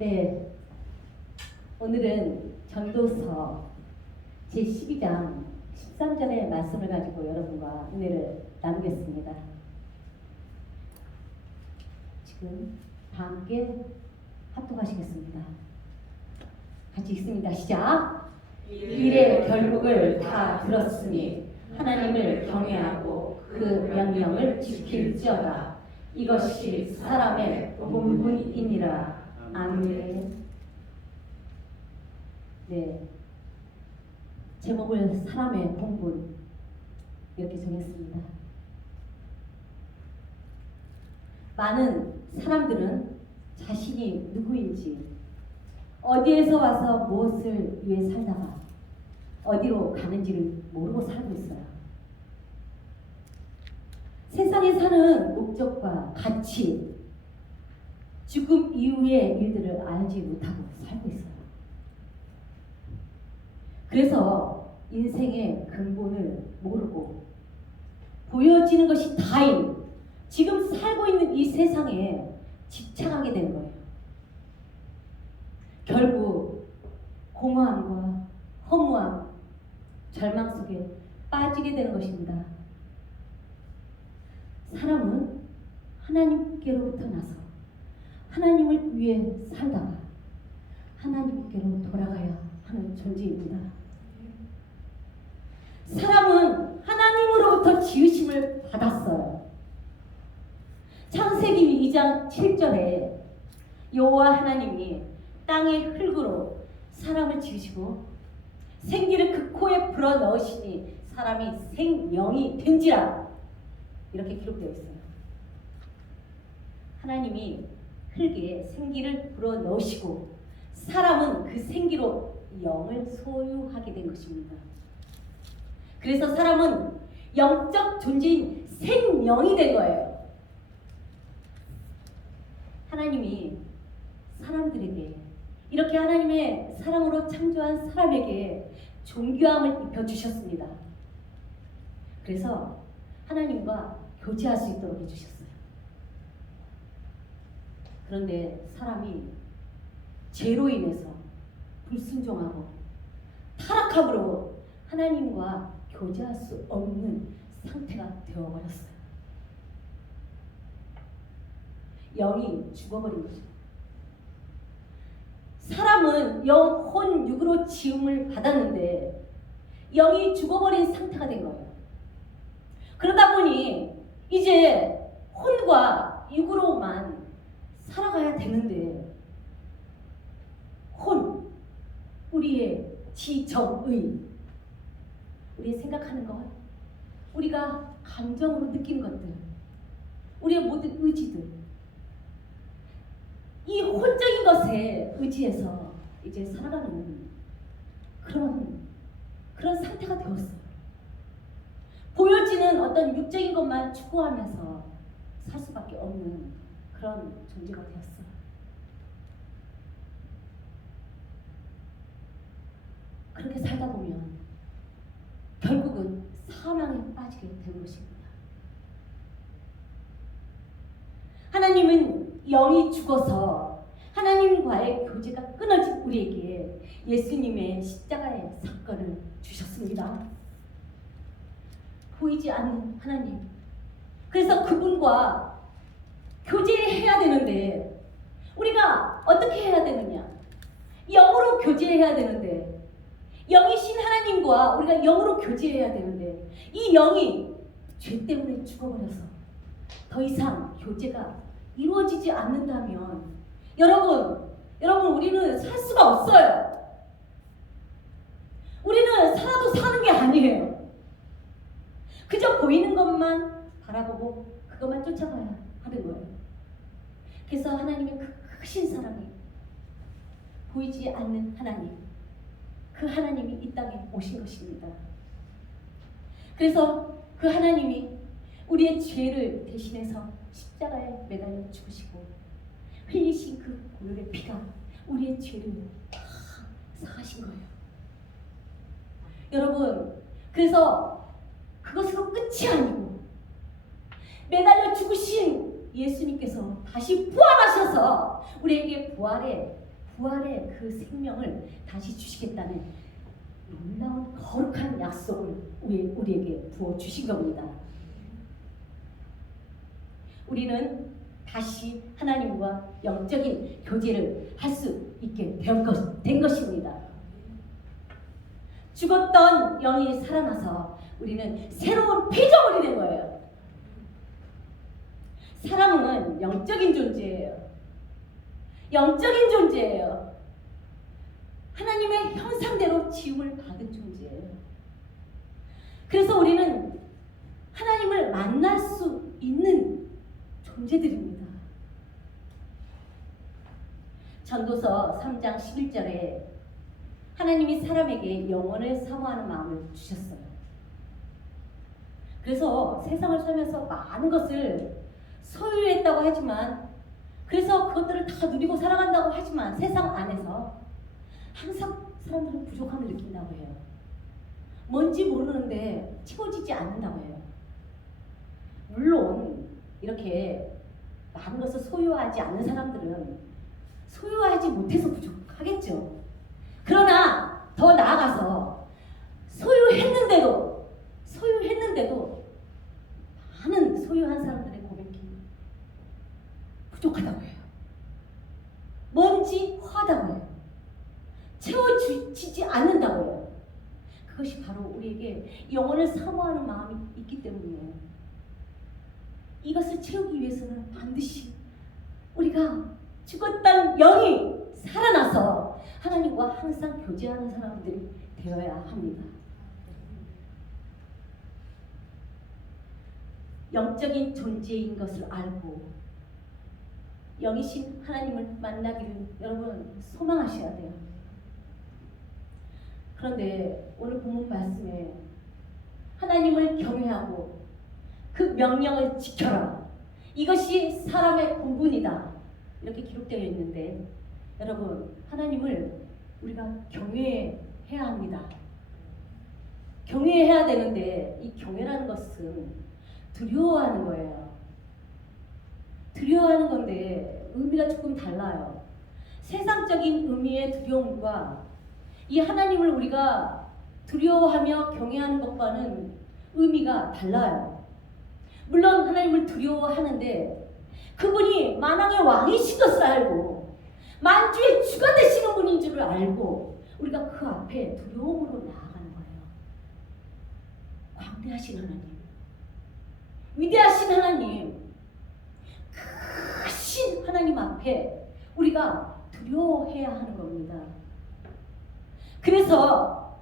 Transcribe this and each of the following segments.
네, 오늘은 전도서 제12장 13절의 말씀을 가지고 여러분과 은혜를 나누겠습니다. 지금 다 함께 합독하시겠습니다. 같이 읽습니다. 시작! 일의 결국을 다 들었으니 하나님을 경외하고 그 명령을 지킬지어다. 이것이 사람의 본분이니라. 아멘. 네, 제목을 사람의 본분 이렇게 정했습니다. 많은 사람들은 자신이 누구인지, 어디에서 와서 무엇을 위해 살다가 어디로 가는지를 모르고 살고 있어요. 세상에 사는 목적과 가치, 죽음 이후의 일들을 알지 못하고 살고 있어요. 그래서 인생의 근본을 모르고 보여지는 것이 다인 지금 살고 있는 이 세상에 집착하게 되는 거예요. 결국 공허함과 허무함, 절망 속에 빠지게 되는 것입니다. 사람은 하나님께로부터 나서 하나님을 위해 살다가 하나님께로 돌아가야 하는 존재입니다. 사람은 하나님으로부터 지으심을 받았어요. 창세기 2장 7절에 여호와 하나님이 땅의 흙으로 사람을 지으시고 생기를 그 코에 불어넣으시니 사람이 생명이 된지라, 이렇게 기록되어 있어요. 하나님이 흙에 생기를 불어넣으시고 사람은 그 생기로 영을 소유하게 된 것입니다. 그래서 사람은 영적 존재인 생명이 된 거예요. 하나님이 사람들에게, 이렇게 하나님의 사랑으로 창조한 사람에게 존귀함을 입혀주셨습니다. 그래서 하나님과 교제할 수 있도록 해주셨어요. 그런데 사람이 죄로 인해서 불순종하고 타락함으로 하나님과 교제할 수 없는 상태가 되어버렸어요. 영이 죽어버린 거죠. 사람은 영, 혼, 육으로 지음을 받았는데 영이 죽어버린 상태가 된 거예요. 그러다 보니 이제 혼과 육으로만 살아가야 되는데, 혼, 우리의 지정의, 우리의 생각하는 것, 우리가 감정으로 느끼는 것들, 우리의 모든 의지들, 이 혼적인 것에 의지해서 이제 살아가는 그런 상태가 되었어요. 보여지는 어떤 육적인 것만 추구하면서 살 수밖에 없는 그런 존재가 되었어요. 그렇게 살다 보면 결국은 사망에 빠지게 되는 것입니다. 하나님은 영이 죽어서 하나님과의 교제가 끊어진 우리에게 예수님의 십자가의 사건을 주셨습니다. 보이지 않는 하나님, 그래서 그분과 교제해야 되는데 우리가 어떻게 해야 되느냐? 영으로 교제해야 되는데, 영이신 하나님과 우리가 영으로 교제해야 되는데 이 영이 죄 때문에 죽어버려서 더 이상 교제가 이루어지지 않는다면 여러분 우리는 살 수가 없어요. 우리는 살아도 사는 게 아니에요. 그저 보이는 것만 바라보고 그것만 쫓아가야 하는 거예요. 그래서 하나님의 그 크신 사랑이, 보이지 않는 하나님, 그 하나님이 이 땅에 오신 것입니다. 그래서 그 하나님이 우리의 죄를 대신해서 십자가에 매달려 죽으시고 흘리신 그 보혈의 피가 우리의 죄를 다 사하신 거예요. 여러분, 그래서 그것으로 끝이 아니고 매달려 죽으신 예수님께서 다시 부활하셔서 우리에게 부활의 부활의 그 생명을 다시 주시겠다는 놀라운 거룩한 약속을 우리에게 부어주신 겁니다. 우리는 다시 하나님과 영적인 교제를 할 수 있게 된 것입니다. 죽었던 영이 살아나서 우리는 새로운 피조물이 된 거예요. 사람은 영적인 존재예요. 영적인 존재예요. 하나님의 형상대로 지음을 받은 존재예요. 그래서 우리는 하나님을 만날 수 있는 존재들입니다. 전도서 3장 11절에 하나님이 사람에게 영원을 사모하는 마음을 주셨어요. 그래서 세상을 살면서 많은 것을 소유했다고 하지만, 그래서 그것들을 다 누리고 살아간다고 하지만 세상 안에서 항상 사람들은 부족함을 느낀다고 해요. 뭔지 모르는데 채워지지 않는다고 해요. 물론 이렇게 많은 것을 소유하지 않는 사람들은 소유하지 못해서 부족하겠죠. 그러나 더 나아가서 소유했는데도 많은 소유한 사람들의 고백이 부족하다고 해요. 뭔지 허하다고 해요. 채워지지 않는다고 해요. 그것이 바로 우리에게 영혼을 사모하는 마음이 있기 때문이에요. 이것을 채우기 위해서는 반드시 우리가 죽었던 영이 살아나서 하나님과 항상 교제하는 사람들이 되어야 합니다. 영적인 존재인 것을 알고 영이신 하나님을 만나기를 여러분 소망하셔야 돼요. 그런데 오늘 본문 말씀에 하나님을 경외하고 그 명령을 지켜라, 이것이 사람의 본분이다, 이렇게 기록되어 있는데, 여러분 하나님을 우리가 경외해야 합니다. 경외해야 되는데 이 경외라는 것은 두려워하는 거예요. 두려워하는 건데 의미가 조금 달라요. 세상적인 의미의 두려움과 이 하나님을 우리가 두려워하며 경외하는 것과는 의미가 달라요. 물론 하나님을 두려워하는데 그분이 만왕의 왕이신 것을 알고 만주의 주가 되시는 분인 줄을 알고 우리가 그 앞에 두려움으로 나아가는 거예요. 광대하신 하나님, 위대하신 하나님, 크신 하나님 앞에 우리가 두려워해야 하는 겁니다. 그래서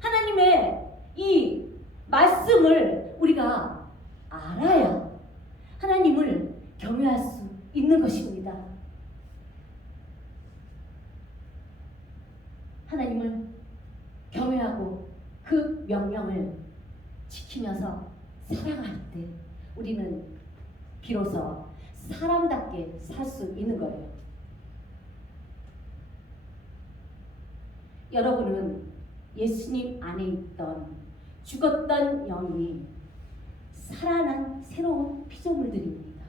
하나님의 이 말씀을 우리가 알아야 하나님을 경외할 수 있는 것입니다. 하나님을 경외하고 그 명령을 지키면서 살아갈 때 우리는 비로소 사람답게 살 수 있는 거예요. 여러분은 예수님 안에 있던 죽었던 영이 살아난 새로운 피조물들입니다.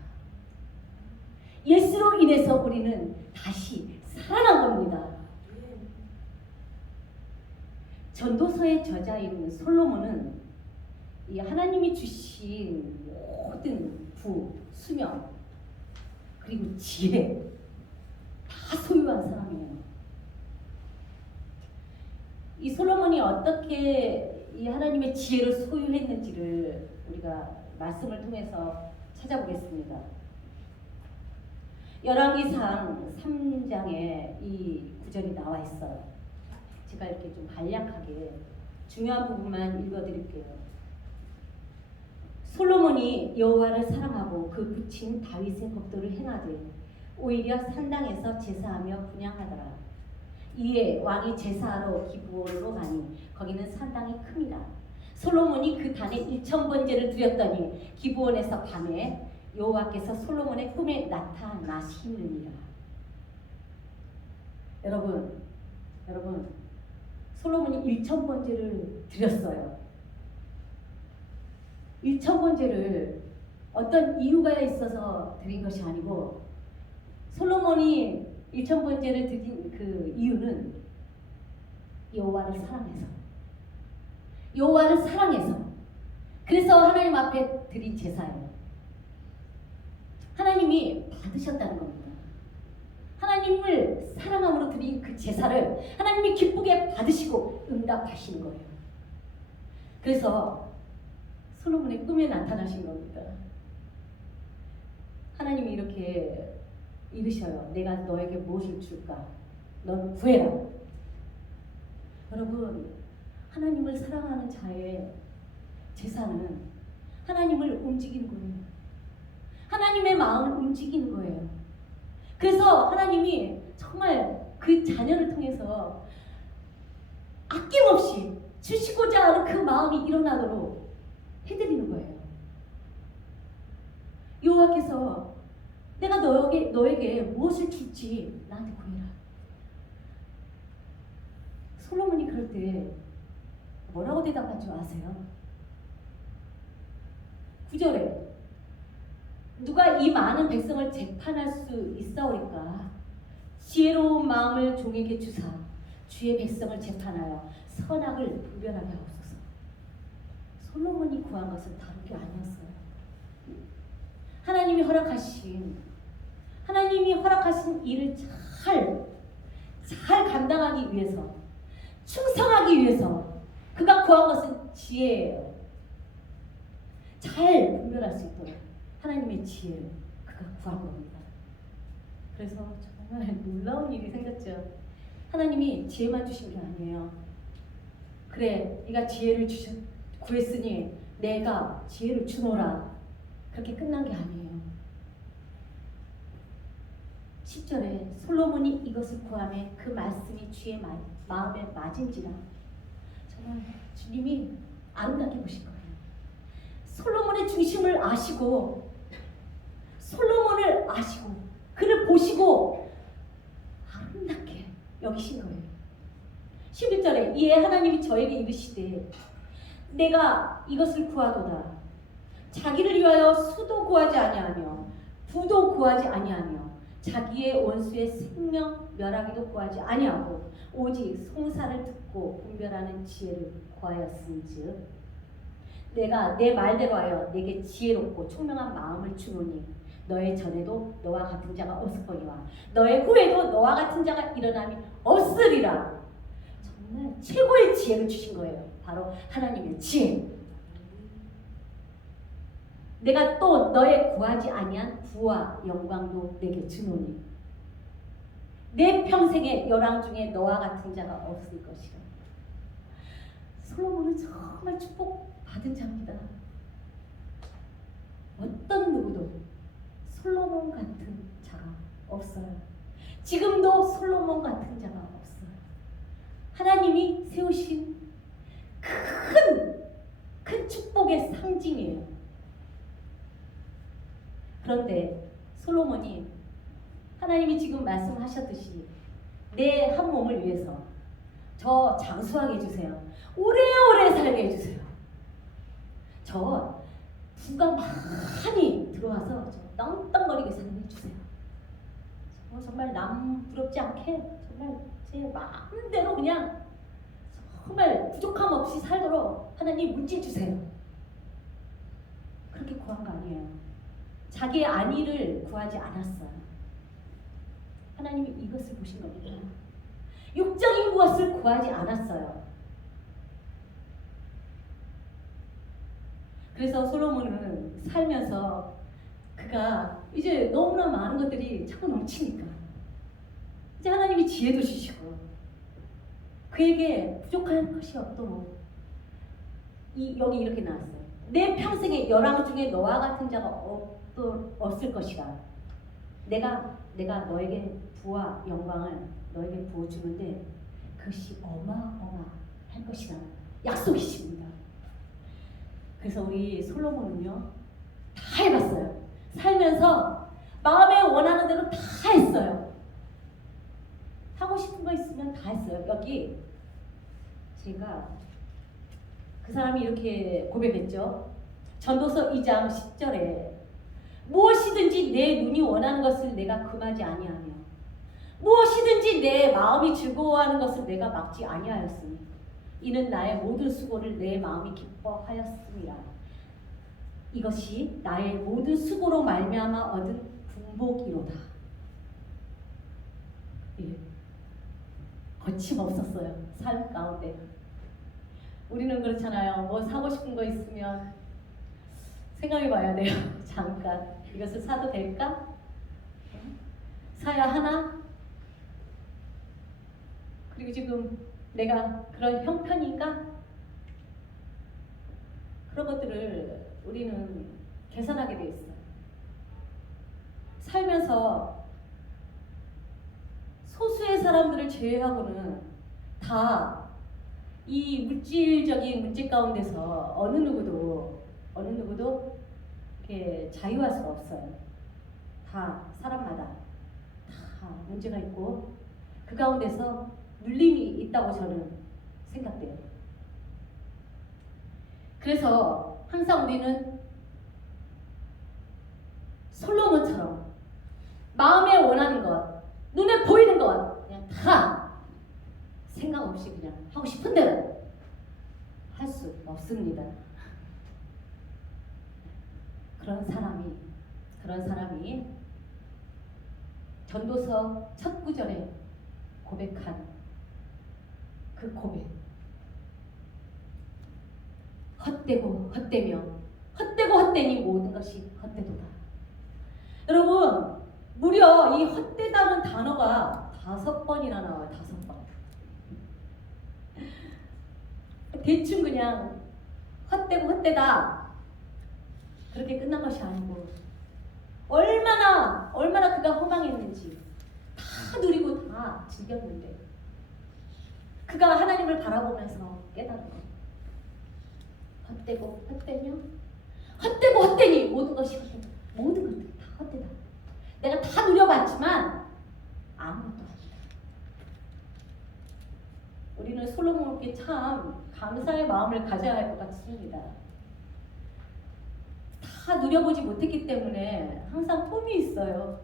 예수로 인해서 우리는 다시 살아난 겁니다. 전도서의 저자인 솔로몬은 이 하나님이 주신 모든 부, 수명, 그리고 지혜 다 소유한 사람이에요. 이 솔로몬이 어떻게 이 하나님의 지혜를 소유했는지를 우리가 말씀을 통해서 찾아보겠습니다. 열왕기상 3장에 이 구절이 나와 있어요. 제가 이렇게 좀 간략하게 중요한 부분만 읽어드릴게요. 솔로몬이 여호와를 사랑하고 그 붙인 다윗의 법도를 행하되 오히려 산당에서 제사하며 분향하더라. 이에 왕이 제사하러 기브온으로 가니 거기는 산당이 큽니다. 솔로몬이 그 단에 1000번제를 드렸더니 기브온에서 밤에 여호와께서 솔로몬의 꿈에 나타나시느니라. 여러분 솔로몬이 1000번제를 드렸어요. 1000번제를 어떤 이유가 있어서 드린 것이 아니고 솔로몬이 일천번제를 드린 그 이유는 여호와를 사랑해서, 여호와를 사랑해서, 그래서 하나님 앞에 드린 제사예요. 하나님이 받으셨다는 겁니다. 하나님을 사랑함으로 드린 그 제사를 하나님이 기쁘게 받으시고 응답하시는 거예요. 그래서 솔로몬의 꿈에 나타나신 겁니다. 하나님이 이렇게 이르셔요. 내가 너에게 무엇을 줄까? 넌 구해라. 여러분, 하나님을 사랑하는 자의 제사는 하나님을 움직이는 거예요. 하나님의 마음을 움직이는 거예요. 그래서 하나님이 정말 그 자녀를 통해서 아낌없이 주시고자 하는 그 마음이 일어나도록 해드리는 거예요. 여호와께서 내가 너에게 무엇을 줄지 나한테 구해라. 솔로몬이 그럴 때 뭐라고 대답한 줄 아세요? 9절에 누가 이 많은 백성을 재판할 수 있사오리까? 지혜로운 마음을 종에게 주사 주의 백성을 재판하여 선악을 분별하게 하옵소서. 솔로몬이 구한 것은 다른 게 아니었어요. 하나님이 허락하신 일을 잘 감당하기 위해서, 충성하기 위해서 그가 구한 것은 지혜예요. 잘 분별할 수 있도록 하나님의 지혜를 그가 구한 겁니다. 그래서 정말 놀라운 일이 생겼죠. 하나님이 지혜만 주신 게 아니에요. 그래, 네가 지혜를 구했으니 내가 지혜를 주노라. 그렇게 끝난 게 아니에요. 10절에 솔로몬이 이것을 구하매 그 말씀이 주의 마음에 맞은지라. 정말 주님이 아름답게 보신 거예요. 솔로몬의 중심을 아시고, 솔로몬을 아시고, 그를 보시고 아름답게 여기신 거예요. 11절에 이에 하나님이 저에게 이르시되 내가 이것을 구하도다. 자기를 위하여 수도 구하지 아니하며 부도 구하지 아니하며 자기의 원수의 생명 멸하기도 구하지 아니하고 오직 송사를 듣고 분별하는 지혜를 구하였은즉 내가 내 말대로 하여 내게 지혜롭고 총명한 마음을 주노니 너의 전에도 너와 같은 자가 없을거니와 너의 후에도 너와 같은 자가 일어남이 없으리라. 정말 최고의 지혜를 주신 거예요. 바로 하나님의 지혜. 내가 또 너의 구하지 아니한 부와 영광도 내게 주노니 내 평생의 열왕 중에 너와 같은 자가 없을 것이라. 솔로몬은 정말 축복받은 자입니다. 어떤 누구도 솔로몬 같은 자가 없어요. 지금도 솔로몬 같은 자가 없어요. 하나님이 세우신 큰 축복의 상징이에요. 그런데 솔로몬이 하나님이 지금 말씀하셨듯이 내 한 몸을 위해서 저 장수하게 해주세요. 오래오래 살게 해주세요. 저 부가 많이 들어와서 저 떵떵거리게 살게 해주세요. 정말 남 부럽지 않게 정말 제 마음대로 그냥 정말 부족함 없이 살도록 하나님 물질 주세요. 그렇게 구한 거 아니에요. 자기의 안위를 구하지 않았어요. 하나님이 이것을 보신 겁니다. 육적인 것을 구하지 않았어요. 그래서 솔로몬은 살면서 그가 이제 너무나 많은 것들이 자꾸 넘치니까 이제 하나님이 지혜도 주시고 그에게 부족한 것이 없도록 여기 이렇게 나왔어요. 내 평생의 열왕 중에 너와 같은 자가 없을 것이라. 내가 너에게 부와 영광을 너에게 부어주는데 그것이 어마어마할 것이라 약속이십니다. 그래서 우리 솔로몬은요 다 해봤어요. 살면서 마음에 원하는 대로 다 했어요. 하고 싶은 거 있으면 다 했어요. 여기 제가 그 사람이 이렇게 고백했죠. 전도서 2장 10절에 무엇이든지 내 눈이 원하는 것을 내가 금하지 아니하며 무엇이든지 내 마음이 즐거워하는 것을 내가 막지 아니하였으니 이는 나의 모든 수고를 내 마음이 기뻐하였음이라. 이것이 나의 모든 수고로 말미암아 얻은 분복이로다. 예. 거침없었어요. 삶 가운데. 우리는 그렇잖아요. 뭐 사고 싶은 거 있으면 생각해 봐야 돼요. 잠깐 이것을 사도 될까? 사야 하나? 그리고 지금 내가 그런 형편인가? 그런 것들을 우리는 계산하게 돼 있어요. 살면서 소수의 사람들을 제외하고는 다 이 물질적인 문제 가운데서 어느 누구도 이렇게 자유할 수가 없어요. 다 사람마다 다 문제가 있고 그 가운데서 눌림이 있다고 저는 생각돼요. 그래서 항상 우리는 솔로몬처럼 마음에 원하는 것, 눈에 보이는 것 그냥 다 생각 없이 그냥 하고 싶은 대로 할 수 없습니다. 그런 사람이 전도서 첫 구절에 고백한 그 고백. 헛되고 헛되며 헛되고 헛되니 모든 것이 헛되도다. 여러분, 무려 이 헛되다는 단어가 5번이나 나와요. 5번. 대충 그냥 헛되고 헛되다 그렇게 끝난 것이 아니고 얼마나 그가 허망했는지 다 누리고 다 즐겼는데 그가 하나님을 바라보면서 깨달은 것. 헛되고 헛되며 헛되고 헛되니 모든 것이 헛되다. 모든 것들이 다 헛되다. 내가 다 누려봤지만 아무것도 아니다. 우리는 솔로몬께 참 감사의 마음을 가져야 할 것 같습니다. 다 누려보지 못했기 때문에 항상 꿈이 있어요.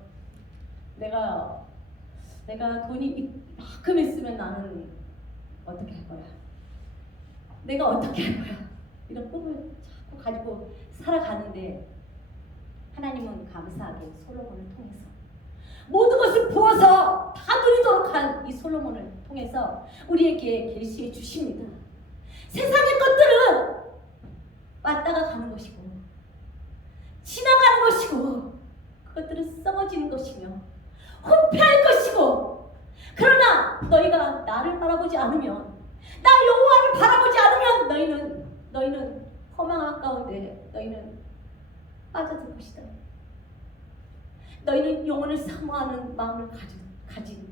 내가 돈이 이만큼 있으면 나는 어떻게 할 거야? 내가 어떻게 할 거야? 이런 꿈을 자꾸 가지고 살아가는데 하나님은 감사하게 솔로몬을 통해서 모든 것을 부어서 다 누리도록 한 이 솔로몬을 통해서 우리에게 계시해 주십니다. 세상의 것들은 왔다가 가는 것이고 지나가는 것이고 그것들은 썩어지는 것이며 후패할 것이고 그러나 너희가 나를 바라보지 않으면 나 여호와를 바라보지 않으면 너희는 허망한 가운데 너희는 빠져들 것이다. 너희는 영혼을 사모하는 마음을 가진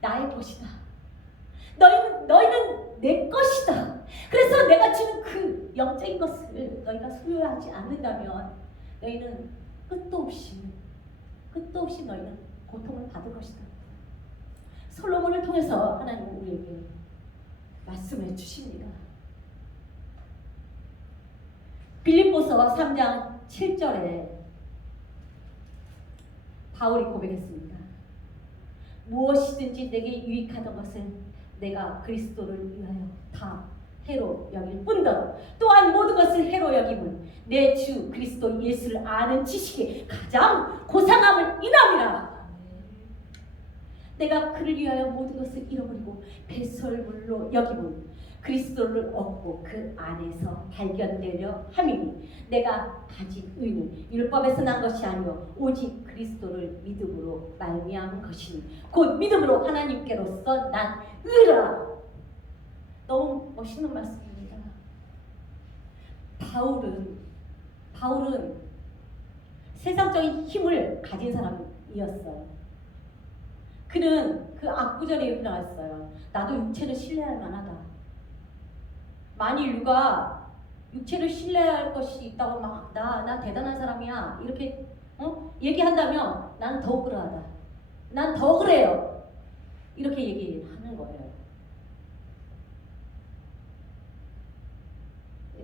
나의 것이다. 너희는 내 것이다. 그래서 내가 주는 그 영적인 것을 너희가 소유하지 않는다면 너희는 끝도 없이 너희는 고통을 받을 것이다. 솔로몬을 통해서 하나님은 우리에게 말씀해 주십니다. 빌립보서 3장 7절에 바울이 고백했습니다. 무엇이든지 내게 유익하던 것을 내가 그리스도를 위하여 다 해로 여길 뿐더러 또한 모든 것을 해로 여김은 내 주 그리스도 예수를 아는 지식에 가장 고상함을 인함이라. 내가 그를 위하여 모든 것을 잃어버리고 배설물로 여김은 그리스도를 얻고 그 안에서 발견되려 함이니 내가 가진 의는 율법에서 난 것이 아니요 오직 그리스도를 믿음으로 말미암은 것이니 곧 믿음으로 하나님께로서 난 의라. 너무 멋있는 말씀입니다. 바울은 세상적인 힘을 가진 사람이었어요. 그는 그 앞구절에 이렇게 나왔어요. 나도 육체를 신뢰할 만하다. 만일 누가 육체를 신뢰할 것이 있다고 막 나 대단한 사람이야 이렇게 얘기한다면 나는 더 그러하다. 난 더 그래요. 이렇게 얘기하는 거예요.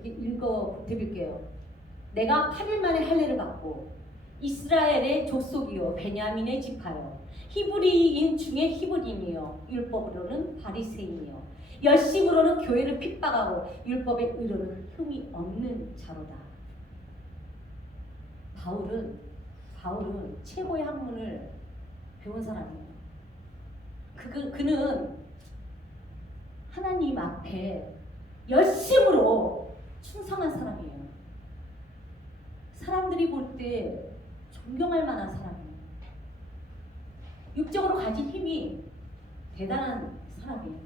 읽어 드릴게요. 내가 8일 만에 할례를 받고 이스라엘의 족속이요 베냐민의 지파요 히브리인 중에 히브리인이요 율법으로는 바리새인이요 열심으로는 교회를 핍박하고 율법의 의로는 흠이 없는 자로다. 바울은 최고의 학문을 배운 사람이에요. 그는 하나님 앞에 열심으로 충성한 사람이에요. 사람들이 볼 때 존경할 만한 사람이에요. 육적으로 가진 힘이 대단한 사람이에요.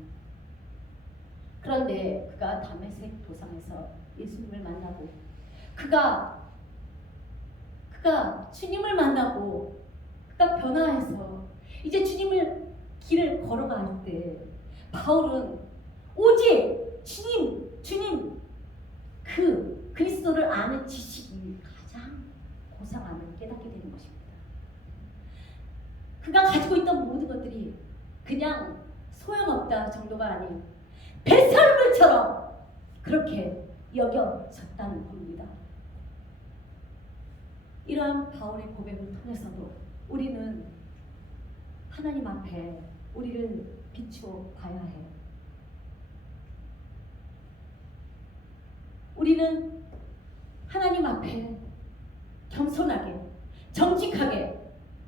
그런데 그가 다메섹 도상에서 예수님을 만나고 그가 주님을 만나고 그가 변화해서 이제 주님을 길을 걸어갈 때 바울은 오직 주님 그 그리스도를 아는 지식이 가장 고상함을 깨닫게 되는 것입니다. 그가 가지고 있던 모든 것들이 그냥 소용없다 정도가 아닌 배설물처럼 그렇게 여겨졌다는 겁니다. 이러한 바울의 고백을 통해서도 우리는 하나님 앞에 우리를 비추어 봐야 해요. 우리는 하나님 앞에 겸손하게 정직하게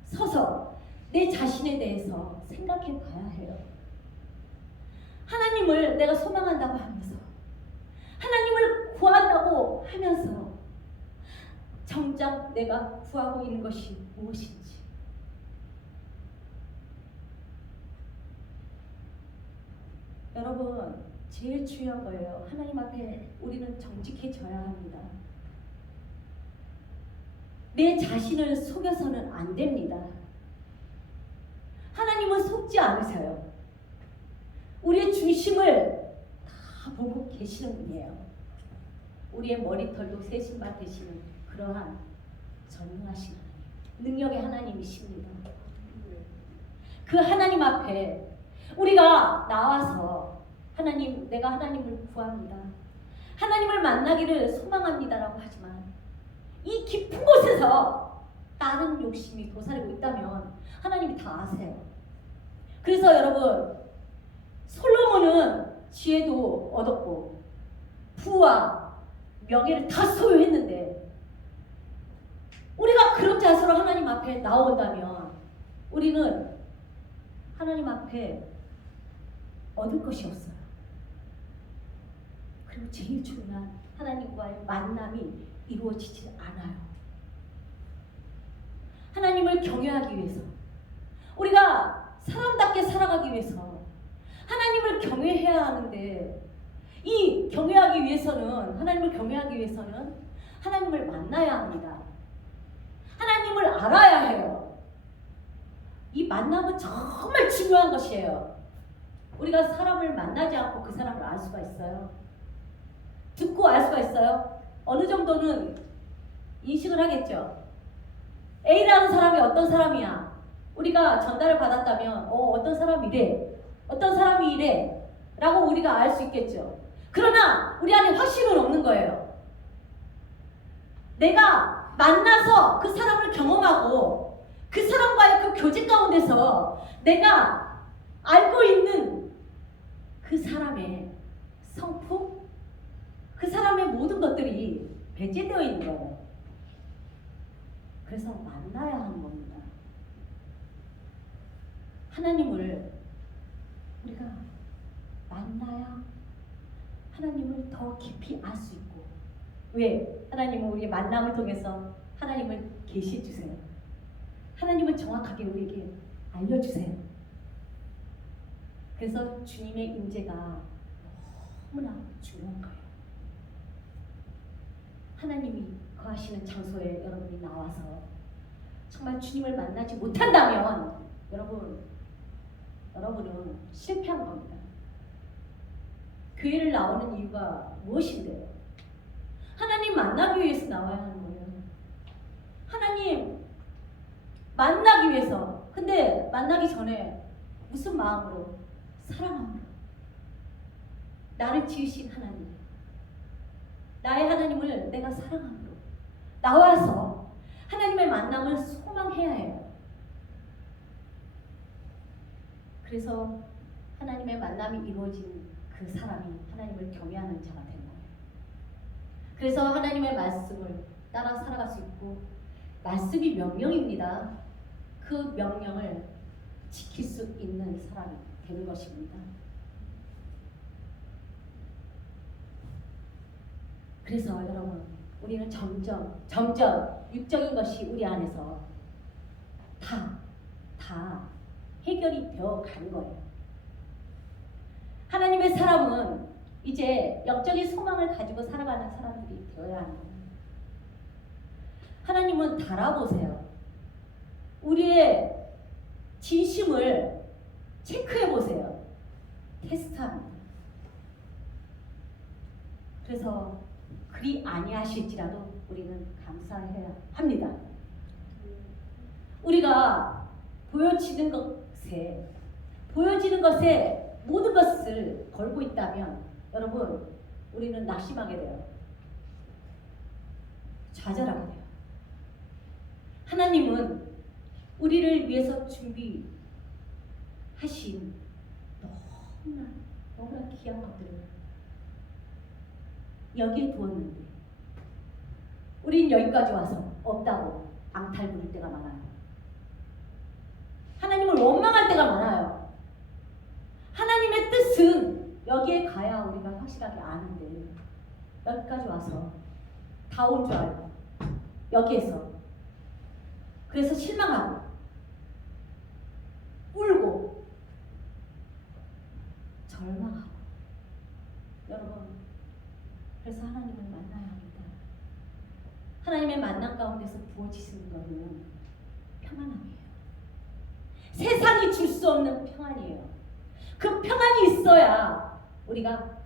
서서 내 자신에 대해서 생각해 봐야 해요. 하나님을 내가 소망한다고 하면서 하나님을 구한다고 하면서 정작 내가 구하고 있는 것이 무엇인지 여러분 제일 중요한 거예요. 하나님 앞에 우리는 정직해져야 합니다. 내 자신을 속여서는 안 됩니다. 하나님은 속지 않으세요. 우리의 중심을 다 보고 계시는 분이에요. 우리의 머리털도 세신바 되시는 그러한 전능하신 하나님, 능력의 하나님이십니다. 그 하나님 앞에 우리가 나와서 하나님, 내가 하나님을 구합니다. 하나님을 만나기를 소망합니다라고 하지만 이 깊은 곳에서 다른 욕심이 도사리고 있다면 하나님이 다 아세요. 그래서 여러분 솔로몬은 지혜도 얻었고 부와 명예를 다 소유했는데 우리가 그런 자세로 하나님 앞에 나온다면 우리는 하나님 앞에 얻을 것이 없어요. 그리고 제일 중요한 하나님과의 만남이 이루어지지 않아요. 하나님을 경외하기 위해서 우리가 사람답게 살아가기 위해서 하나님을 경외해야 하는데 이 경외하기 위해서는 하나님을 경외하기 위해서는 하나님을 만나야 합니다. 하나님을 알아야 해요. 이 만남은 정말 중요한 것이에요. 우리가 사람을 만나지 않고 그 사람을 알 수가 있어요. 듣고 알 수가 있어요. 어느 정도는 인식을 하겠죠. A라는 사람이 어떤 사람이야. 우리가 전달을 받았다면 어떤 사람이 이래. 어떤 사람이 이래. 라고 우리가 알 수 있겠죠. 그러나 우리 안에 확신은 없는 거예요. 내가 만나서 그 사람을 경험하고 그 사람과의 그 교제 가운데서 내가 알고 있는 그 사람의 성품, 그 사람의 모든 것들이 배제되어 있는 거예요. 그래서 만나야 하는 겁니다. 하나님을 우리가 만나야 하나님을 더 깊이 알 수 있고 왜? 하나님은 우리의 만남을 통해서 하나님을 계시해 주세요. 하나님을 정확하게 우리에게 알려주세요. 그래서 주님의 임재가 너무나 중요한 거예요. 하나님이 거하시는 장소에 여러분이 나와서 정말 주님을 만나지 못한다면 여러분은 실패한 겁니다. 교회를 나오는 이유가 무엇인데요? 하나님 만나기 위해서 나와야 하는 거예요. 하나님 만나기 위해서. 근데 만나기 전에 무슨 마음으로? 사랑함으로. 나를 지으신 하나님, 나의 하나님을 내가 사랑함으로 나와서 하나님의 만남을 소망해야 해요. 그래서 하나님의 만남이 이루어진 그 사람이 하나님을 경외하는 자가 된 거예요. 그래서 하나님의 말씀을 따라 살아갈 수 있고, 말씀이 명령입니다. 그 명령을 지킬 수 있는 사람이 되는 것입니다. 그래서 여러분, 우리는 점점 육적인 것이 우리 안에서 다 해결이 되어 가는 거예요. 하나님의 사람은 이제 영적인 소망을 가지고 살아가는 사람들이 되어야 하는 거예요. 하나님은 달아보세요. 우리의 진심을 체크해 보세요. 테스트합니다. 그래서 그리 아니하실지라도 우리는 감사해야 합니다. 우리가 보여지는 것에 모든 것을 걸고 있다면 여러분, 우리는 낙심하게 돼요. 좌절하게 돼요. 하나님은 우리를 위해서 준비하신 너무나 귀한 것들을 여기에 두었는데 우린 여기까지 와서 없다고 앙탈 부릴 때가 많아요. 하나님을 원망할 때가 많아요. 하나님의 뜻은 여기에 가야 우리가 확실하게 아는데 여기까지 와서 다 온 줄 알고 여기에서 그래서 실망하고 울고 절망하고, 여러분, 그래서 하나님을 만나야 합니다. 하나님의 만남 가운데서 부어지시는 것은 평안함이에요. 세상이 줄 수 없는 평안이에요. 그 평안이 있어야 우리가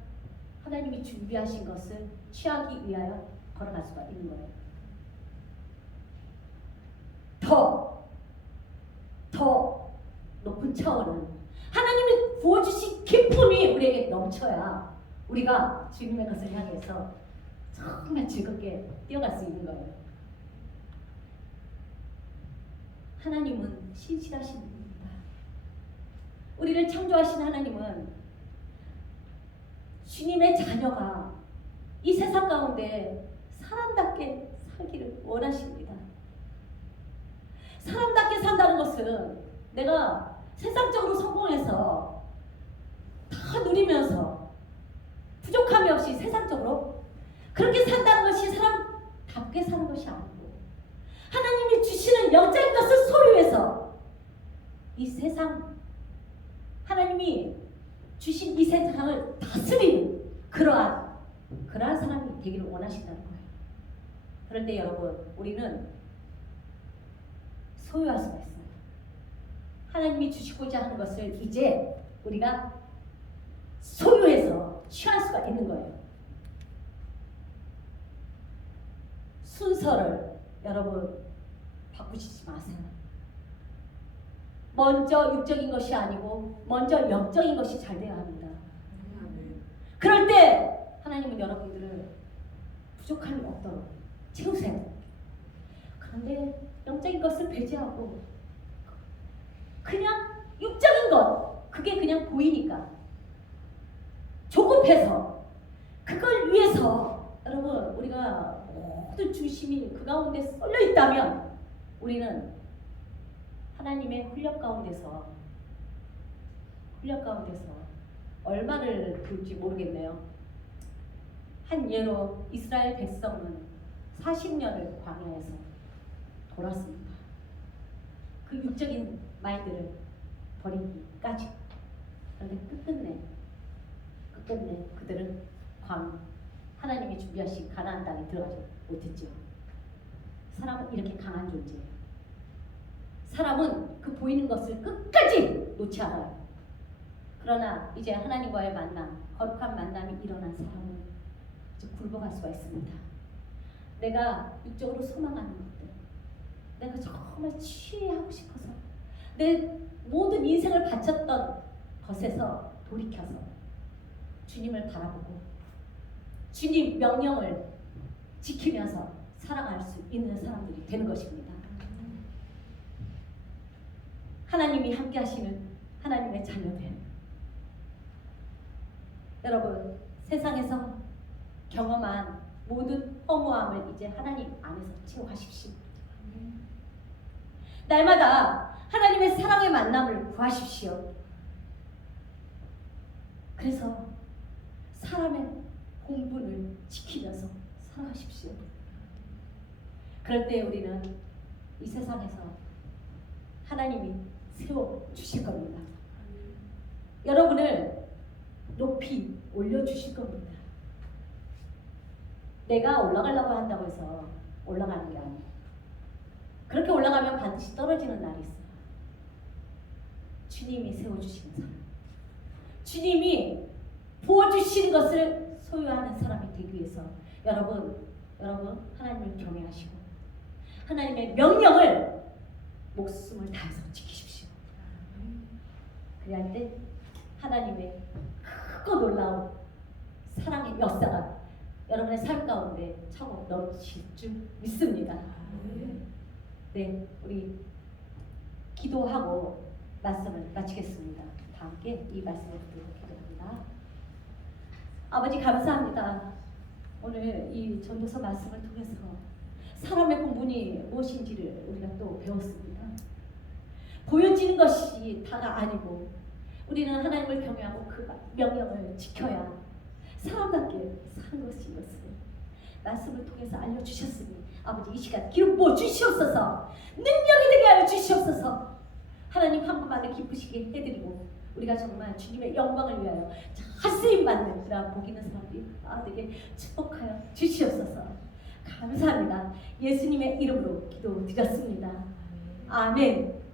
하나님이 준비하신 것을 취하기 위하여 걸어갈 수가 있는 거예요. 더 높은 차원은 하나님이 부어주신 기쁨이 우리에게 넘쳐야 우리가 주님의 것을 향해서 정말 즐겁게 뛰어갈 수 있는 거예요. 하나님은 신실하신 분입니다. 우리를 창조하신 하나님은 주님의 자녀가 이 세상 가운데 사람답게 살기를 원하십니다. 사람답게 산다는 것은 내가 세상적으로 성공해서 다 누리면서 부족함이 없이 세상적으로 그렇게 산다는 것이 사람답게 사는 것이 아니고, 하나님이 주시는 영적인 것을 소유해서 이 세상, 하나님이 주신 이 세상을 다스리는 그러한 사람이 되기를 원하신다는 거예요. 그런데 여러분, 우리는 소유할 수가 있어요. 하나님이 주시고자 하는 것을 이제 우리가 소유해서 취할 수가 있는 거예요. 순서를 여러분 바꾸시지 마세요. 먼저 육적인 것이 아니고 먼저 영적인 것이 잘 되어야 합니다. 그럴 때 하나님은 여러분들을 부족함이 없도록 채우세요. 그런데 영적인 것을 배제하고 그냥 육적인 것, 그게 그냥 보이니까 조급해서 그걸 위해서 여러분, 우리가 모든 중심이 그 가운데 쏠려 있다면 우리는 하나님의 훈련 가운데서 얼마를 둘지 모르겠네요. 한 예로 이스라엘 백성은 40년을 광야에서 돌았습니다. 그 육적인 마인드를 버리기까지. 그런데 끝끝내 그들은 하나님이 준비하신 가나안 땅에 들어가지 못했죠. 사람은 이렇게 강한 존재예요. 사람은 그 보이는 것을 끝까지 놓지 않아요. 그러나 이제 하나님과의 만남, 거룩한 만남이 일어난 사람은 이제 굴복할 수가 있습니다. 내가 육적으로 소망하는 것들, 내가 정말 취하고 싶어서 내 모든 인생을 바쳤던 것에서 돌이켜서 주님을 바라보고 주님 명령을 지키면서 살아갈 수 있는 사람들이 되는 것입니다. 하나님이 함께 하시는 하나님의 자녀들, 여러분 세상에서 경험한 모든 허무함을 이제 하나님 안에서 채워가십시오. 날마다 하나님의 사랑의 만남을 구하십시오. 그래서 사람의 본분을 지키면서 살아가십시오. 그럴 때 우리는 이 세상에서 하나님이 세워주실 겁니다. 여러분을 높이 올려주실 겁니다. 내가 올라가려고 한다고 해서 올라가는 게 아니에요. 그렇게 올라가면 반드시 떨어지는 날이 있어요. 주님이 세워주시는 사람, 주님이 부어주신 것을 소유하는 사람이 되기 위해서 여러분 하나님을 경외하시고 하나님의 명령을 목숨을 다해서 지키십시오. 그래야 때 하나님의 크고 놀라운 사랑의 역사가 여러분의 삶 가운데 차고 넘칠 줄 믿습니다. 네, 우리 기도하고 말씀을 마치겠습니다. 다 함께 이 말씀을 듣도록 기도합니다. 아버지 감사합니다. 오늘 이 전도서 말씀을 통해서 사람의 본분이 무엇인지를 우리가 또 배웠습니다. 보여지는 것이 다가 아니고 우리는 하나님을 경외하고 그 명령을 지켜야 사람답게 사는 것이 이것을 말씀을 통해서 알려주셨으니 아버지 이 시간 기름 부어 주시옵소서. 능력이 되게 하여 주시옵소서. 하나님 한 분만을 기쁘시게 해드리고 우리가 정말 주님의 영광을 위하여 자세히 받는 그런 복 있는 사람들이 되게 축복하여 주시옵소서. 감사합니다. 예수님의 이름으로 기도드렸습니다. 아멘.